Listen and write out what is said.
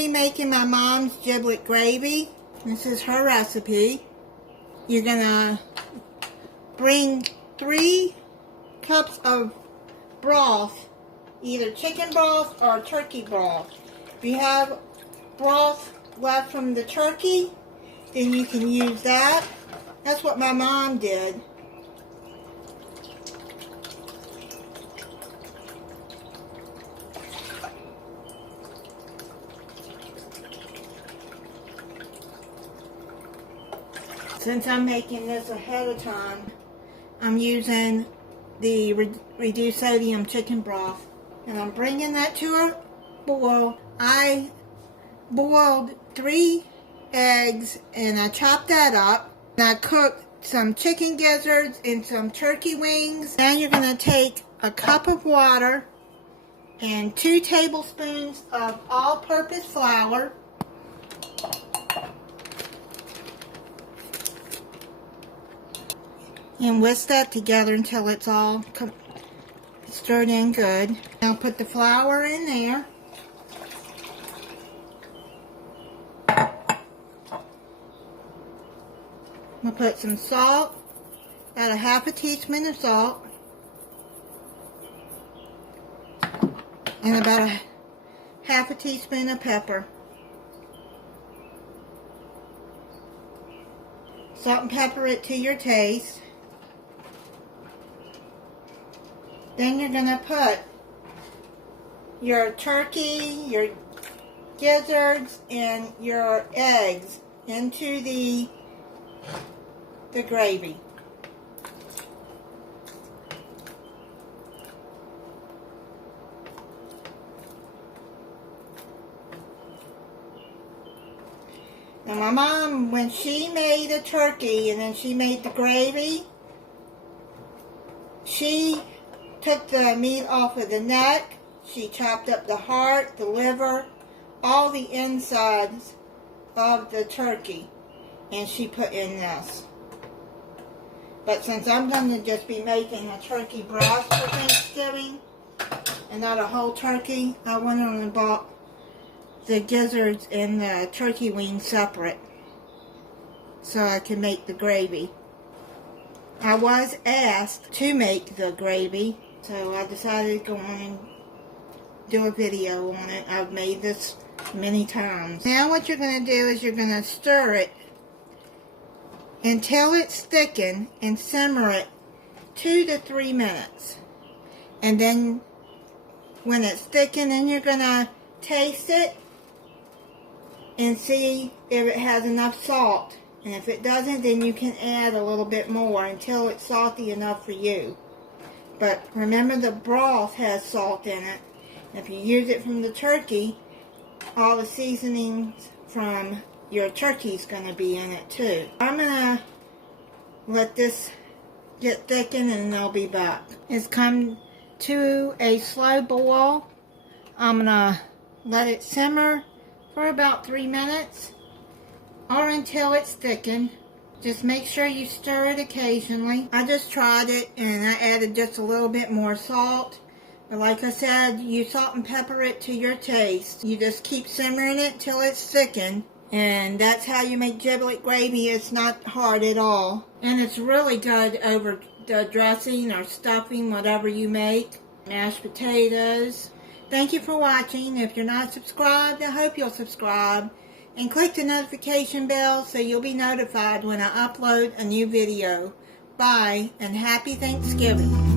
be making my mom's giblet gravy. This is her recipe. You're gonna bring 3 cups of broth, either chicken broth or turkey broth. If you have broth left from the turkey, then you can use that. That's what my mom did. Since I'm making this ahead of time, I'm using the reduced sodium chicken broth. And I'm bringing that to a boil. I boiled 3 eggs and I chopped that up. And I cooked some chicken gizzards and some turkey wings. Now you're going to take a cup of water and 2 tablespoons of all-purpose flour. And whisk that together until it's all stirred in good. Now put the flour in there. We'll put some salt, about a half a teaspoon of salt, and about a half a teaspoon of pepper. Salt and pepper it to your taste. Then you're going to put your turkey, your gizzards, and your eggs into the gravy. Now my mom, when she made a turkey and then she made the gravy, she took the meat off of the neck, she chopped up the heart, the liver, all the insides of the turkey, and she put in this. But since I'm going to just be making a turkey breast for Thanksgiving, and not a whole turkey, I went on and bought the gizzards and the turkey wings separate, so I can make the gravy. I was asked to make the gravy, so I decided to go on and do a video on it. I've made this many times. Now what you're going to do is you're going to stir it until it's thickened and simmer it 2 to 3 minutes. And then when it's thickened, then you're going to taste it and see if it has enough salt. And if it doesn't, then you can add a little bit more until it's salty enough for you. But remember, the broth has salt in it. If you use it from the turkey, all the seasonings from your turkey's going to be in it too. I'm going to let this get thickened and I'll be back. It's come to a slow boil. I'm going to let it simmer for about 3 minutes or until it's thickened. Just make sure you stir it occasionally. I just tried it and I added just a little bit more salt. But like I said, you salt and pepper it to your taste. You just keep simmering it till it's thickened. And that's how you make giblet gravy. It's not hard at all. And it's really good over the dressing or stuffing, whatever you make. Mashed potatoes. Thank you for watching. If you're not subscribed, I hope you'll subscribe. And click the notification bell so you'll be notified when I upload a new video. Bye, and happy Thanksgiving.